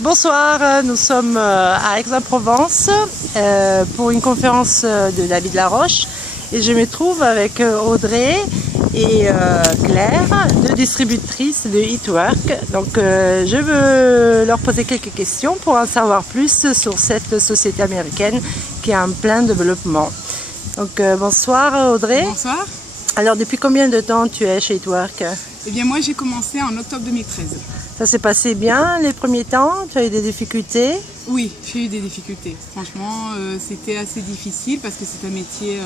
Bonsoir, nous sommes à Aix-en-Provence pour une conférence de David Laroche et je me trouve avec Audrey et Claire, deux distributrices de Eatwork. Donc je veux leur poser quelques questions pour en savoir plus sur cette société américaine qui est en plein développement. Donc bonsoir Audrey. Bonsoir. Alors depuis combien de temps tu es chez Eatwork? Eh bien moi j'ai commencé en octobre 2013. Ça s'est passé bien les premiers temps? Tu as eu des difficultés? Oui, j'ai eu des difficultés. Franchement, c'était assez difficile parce que c'est un métier,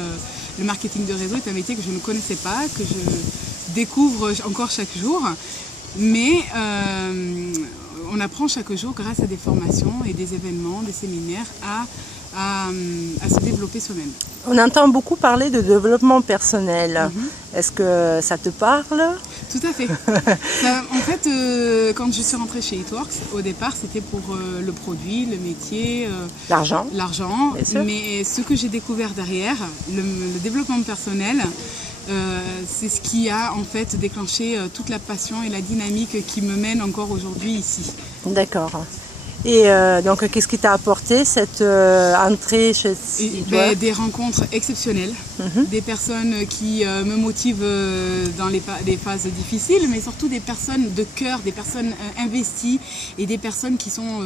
le marketing de réseau est un métier que je ne connaissais pas, que je découvre encore chaque jour. Mais on apprend chaque jour grâce à des formations et des événements, des séminaires à se développer soi-même. On entend beaucoup parler de développement personnel. Est-ce que ça te parle? Tout à fait. En fait, quand je suis rentrée chez Eatwork, au départ, c'était pour le produit, le métier, l'argent. Mais ce que j'ai découvert derrière, le développement personnel, c'est ce qui a en fait déclenché toute la passion et la dynamique qui me mène encore aujourd'hui ici. D'accord. Et donc, qu'est-ce qui t'a apporté cette entrée chez Eatwork? Des rencontres exceptionnelles, des personnes qui me motivent dans les phases difficiles, mais surtout des personnes de cœur, des personnes investies et des personnes qui sont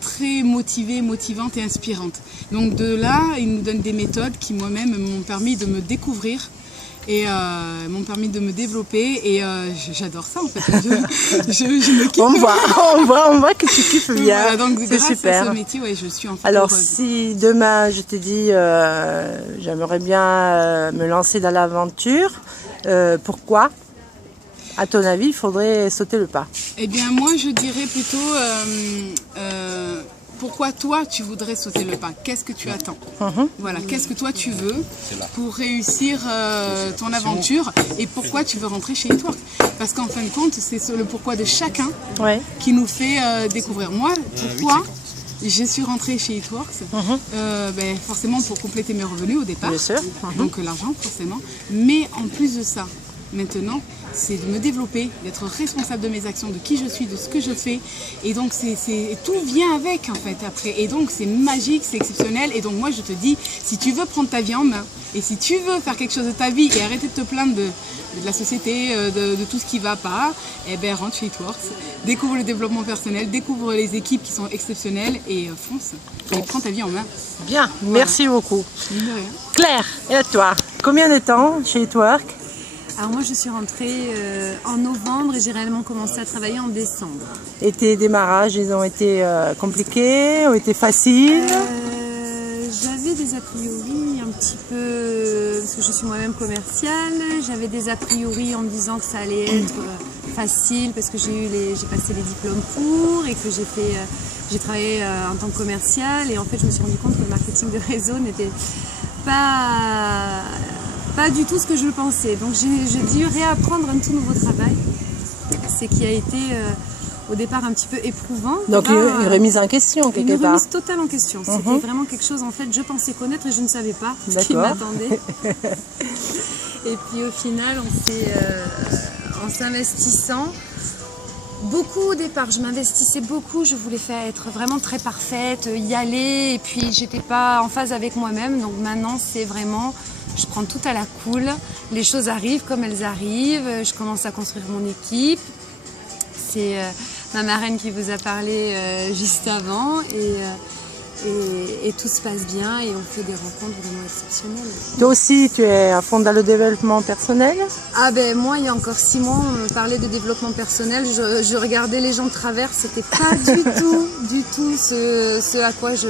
très motivées, motivantes et inspirantes. Donc de là, ils nous donnent des méthodes qui moi-même m'ont permis de me découvrir et m'ont permis de me développer et j'adore ça en fait. Je me kiffe. On voit que tu kiffes bien. Voilà, donc c'est grâce super. à ce métier, ouais, je suis en fait Alors heureuse. si demain je te dis j'aimerais bien me lancer dans l'aventure, pourquoi à ton avis il faudrait sauter le pas? Eh bien moi je dirais plutôt pourquoi toi tu voudrais sauter le pas? Qu'est-ce que tu attends? Voilà, qu'est-ce que toi tu veux pour réussir ton aventure et pourquoi tu veux rentrer chez Eatwork? Parce qu'en fin de compte, c'est le pourquoi de chacun qui nous fait découvrir. Moi, pourquoi je suis rentrée chez Eatwork? Forcément pour compléter mes revenus au départ, bien sûr. Donc l'argent forcément, mais en plus de ça, maintenant, c'est de me développer, d'être responsable de mes actions, de qui je suis, de ce que je fais. Et donc, tout vient avec, en fait, après. Et donc, c'est magique, c'est exceptionnel. Et donc, moi, je te dis, si tu veux prendre ta vie en main, et si tu veux faire quelque chose de ta vie et arrêter de te plaindre de la société, de tout ce qui ne va pas, eh ben, rentre chez Eatwork, découvre le développement personnel, découvre les équipes qui sont exceptionnelles et fonce. Et prends ta vie en main. Bien, merci beaucoup. De rien. Claire, et à toi? Combien de temps chez Eatwork? Alors moi je suis rentrée en novembre et j'ai réellement commencé à travailler en décembre. Et tes démarrages, ils ont été compliqués, ont été faciles? J'avais des a priori un petit peu, parce que je suis moi-même commerciale, j'avais des a priori en me disant que ça allait être facile parce que j'ai passé les diplômes pour et que j'ai travaillé en tant que commerciale et en fait je me suis rendu compte que le marketing de réseau n'était pas du tout ce que je pensais. Donc j'ai dû réapprendre un tout nouveau travail, ce qui a été au départ un petit peu éprouvant. Donc une remise en question quelque part. Une remise totale en question. C'était vraiment quelque chose en fait je pensais connaître et je ne savais pas ce qui m'attendait. Et puis au final en s'investissant beaucoup au départ, je m'investissais beaucoup, je voulais être vraiment très parfaite, y aller et puis j'étais pas en phase avec moi-même. Donc maintenant c'est vraiment je prends tout à la cool, les choses arrivent comme elles arrivent, je commence à construire mon équipe. C'est ma marraine qui vous a parlé juste avant et tout se passe bien et on fait des rencontres vraiment exceptionnelles. Toi aussi, tu es à fond dans le développement personnel? Ah ben moi, il y a encore 6 mois, on me parlait de développement personnel, je regardais les gens de travers, c'était pas du tout ce à quoi je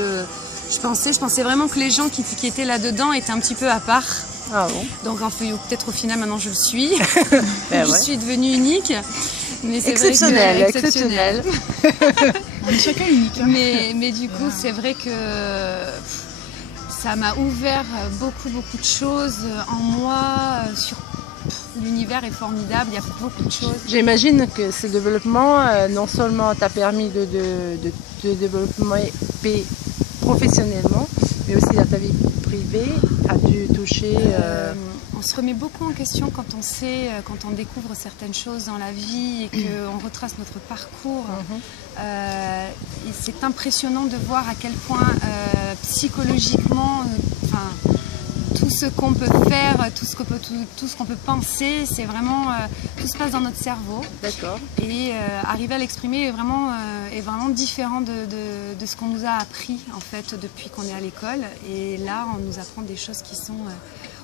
pensais. Je pensais vraiment que les gens qui étaient là-dedans étaient un petit peu à part. Ah bon? Donc en fait, peut-être au final, maintenant je le suis. Je suis devenue unique. Mais c'est exceptionnel, vrai que, exceptionnel. On est chacun unique. Hein. Mais du coup, c'est vrai que ça m'a ouvert beaucoup de choses en moi. L'univers est formidable, il y a beaucoup de choses. J'imagine que ce développement, non seulement t'a permis de te développer professionnellement, mais aussi dans ta vie privée, a dû toucher... On se remet beaucoup en question quand on découvre certaines choses dans la vie et qu'on retrace notre parcours. Et c'est impressionnant de voir à quel point psychologiquement, tout ce qu'on peut faire, tout ce qu'on peut penser, c'est vraiment, tout se passe dans notre cerveau. D'accord. Et arriver à l'exprimer est vraiment différent de ce qu'on nous a appris en fait depuis qu'on est à l'école. Et là, on nous apprend des choses qui sont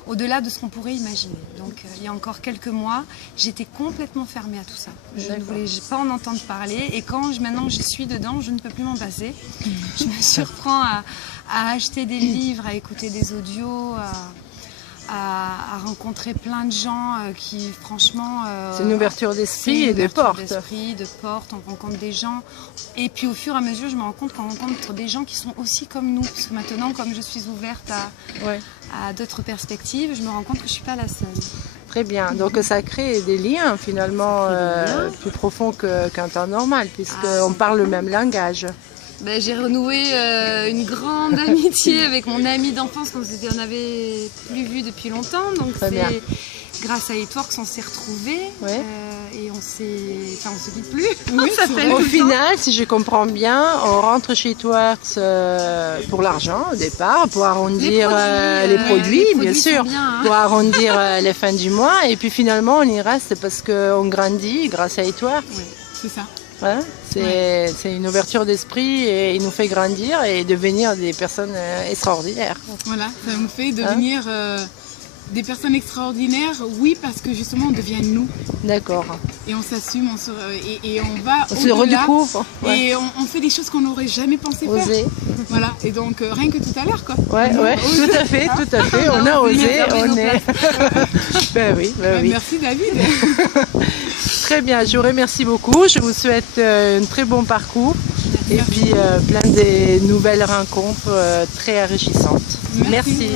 au-delà de ce qu'on pourrait imaginer. Donc il y a encore quelques mois, j'étais complètement fermée à tout ça. Je ne voulais pas en entendre parler. Et maintenant que je suis dedans, je ne peux plus m'en passer. Je me surprends à acheter des livres, à écouter des audios, à rencontrer plein de gens qui franchement... c'est une ouverture d'esprit et de portes. On rencontre des gens. Et puis au fur et à mesure, je me rends compte qu'on rencontre des gens qui sont aussi comme nous. Parce que maintenant, comme je suis ouverte à d'autres perspectives, je me rends compte que je ne suis pas la seule. Très bien. Donc ça crée des liens finalement plus profonds qu'un temps normal, puisqu'on parle le même langage. Ben, j'ai renoué une grande amitié avec mon ami d'enfance qu'on n'avait plus vu depuis longtemps. Donc c'est grâce à Eatworks on s'est retrouvés et on se quitte plus. Oui, au final, si je comprends bien, on rentre chez Eatworks pour l'argent au départ, pour arrondir les produits bien sûr, bien, pour arrondir les fins du mois. Et puis finalement, on y reste parce qu'on grandit grâce à Eatworks. Oui, c'est ça. Ouais, c'est une ouverture d'esprit et il nous fait grandir et devenir des personnes extraordinaires. Voilà, ça nous fait devenir des personnes extraordinaires, oui, parce que justement on devient nous. D'accord. Et on s'assume, et on va on se redécouvre. Et on fait des choses qu'on n'aurait jamais pensé faire. Voilà, et donc rien que tout à l'heure quoi. Ouais, tout à fait, tout à fait. On a osé, on est... Ben oui. Merci David. Très bien, je vous remercie beaucoup. Je vous souhaite un très bon parcours et puis plein de nouvelles rencontres très enrichissantes. Merci.